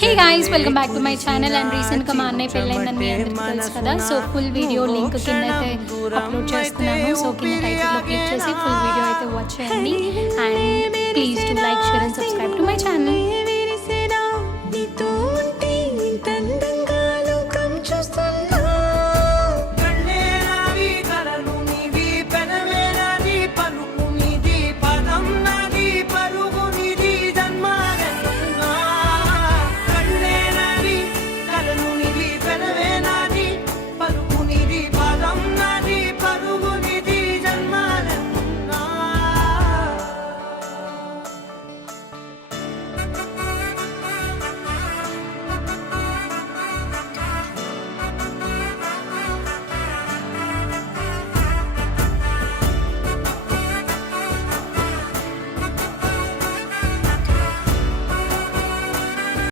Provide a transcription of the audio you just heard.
Hey guys, welcome back to my channel. And రీసెంట్గా మా అన్నయ్య పెళ్ళైందని మీ అందరికీ తెలుసు కదా. సో ఫుల్ వీడియో లింక్ కింద అయితే అప్లోడ్ చేస్తున్నాను. సో కింద టైటిల్లో క్లిక్ చేసి ఫుల్ వీడియో అయితే వాచ్ చేయండి. And please to like, share and subscribe to my channel.